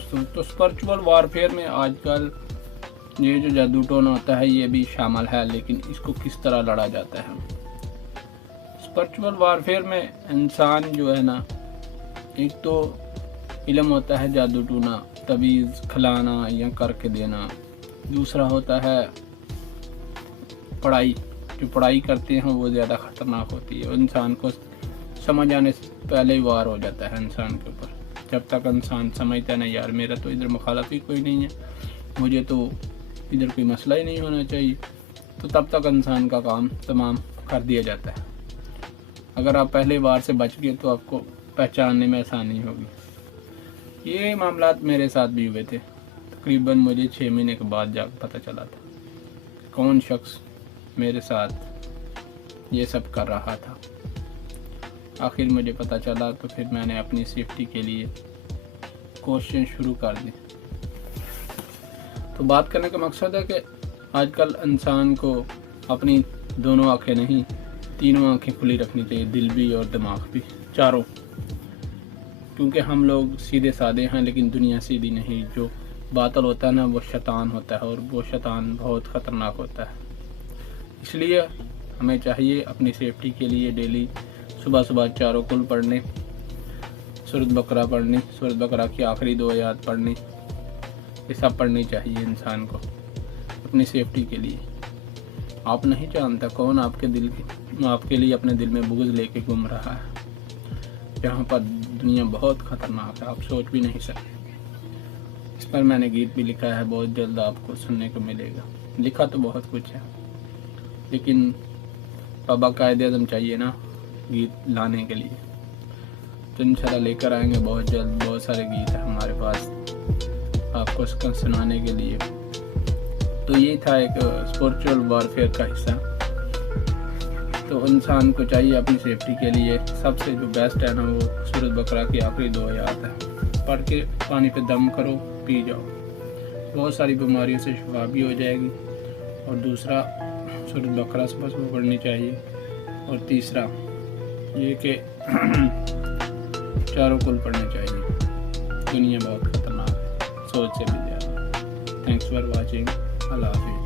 दोस्तों। तो spiritual warfare में आजकल ये जो जादू टोना होता है ये भी शामिल है, लेकिन इसको किस तरह लड़ा जाता है। स्पिरिचुअल वारफेयर में इंसान जो है ना, एक तो इल्म होता है जादू टूना, तवीज़ खिलाना या करके देना। दूसरा होता है पढ़ाई, जो पढ़ाई करते हैं वो ज़्यादा ख़तरनाक होती है। इंसान को समझ आने से पहले ही वार हो जाता है इंसान के ऊपर। जब तक इंसान समझता नहीं यार मेरा तो इधर मुखालफ ही कोई नहीं है, मुझे तो इधर कोई मसला ही नहीं होना चाहिए, तो तब तक इंसान का काम तमाम कर दिया जाता है। अगर आप पहले वार से बच गए तो आपको पहचानने में आसानी होगी। ये मामलात मेरे साथ भी हुए थे। तकरीबन मुझे 6 महीने के बाद जाकर पता चला था कौन शख्स मेरे साथ ये सब कर रहा था। आखिर मुझे पता चला तो फिर मैंने अपनी सेफ्टी के लिए कोशिश शुरू कर दी। तो बात करने का मकसद है कि आजकल इंसान को अपनी दोनों आंखें नहीं, तीनों आंखें खुली रखनी चाहिए, दिल भी और दिमाग भी, चारों। क्योंकि हम लोग सीधे साधे हैं लेकिन दुनिया सीधी नहीं। जो बातल होता है ना वो शैतान होता है, और वो शैतान बहुत ख़तरनाक होता है। इसलिए हमें चाहिए अपनी सेफ्टी के लिए डेली सुबह सुबह चारों कुल पढ़ने, सूरत बकरा पढ़नी, सूरत बकरा की आखिरी 2 आयत पढ़नी, ये सब पढ़नी चाहिए इंसान को अपनी सेफ्टी के लिए। आप नहीं जानता कौन आपके लिए अपने दिल में बुग़्ज़ लेके घूम रहा है। यहाँ पर दुनिया बहुत ख़तरनाक है, आप सोच भी नहीं सकते। इस पर मैंने गीत भी लिखा है, बहुत जल्द आपको सुनने को मिलेगा। लिखा तो बहुत कुछ है लेकिन बाबा कायदे-आज़म चाहिए ना गीत लाने के लिए, तो इंशाल्लाह लेकर आएंगे बहुत जल्द। बहुत सारे गीत हैं हमारे पास आपको सुनाने के लिए। तो ये था एक स्पिरिचुअल वारफेयर का हिस्सा। तो इंसान को चाहिए अपनी सेफ्टी के लिए सबसे जो बेस्ट है ना वो सूरत बकरा की आखिरी 2 आयत है। पढ़ के पानी पे दम करो, पी जाओ, बहुत सारी बीमारियों से शिफा भी हो जाएगी। और दूसरा सूरत बकरा सुबह सुबह पढ़नी चाहिए। और तीसरा ये कि चारों कुल पढ़ने चाहिए। दुनिया बहुत ख़तरनाक है, सोच से भी ज़्यादा। Thanks for watching. अल्लाह हाफ़िज़।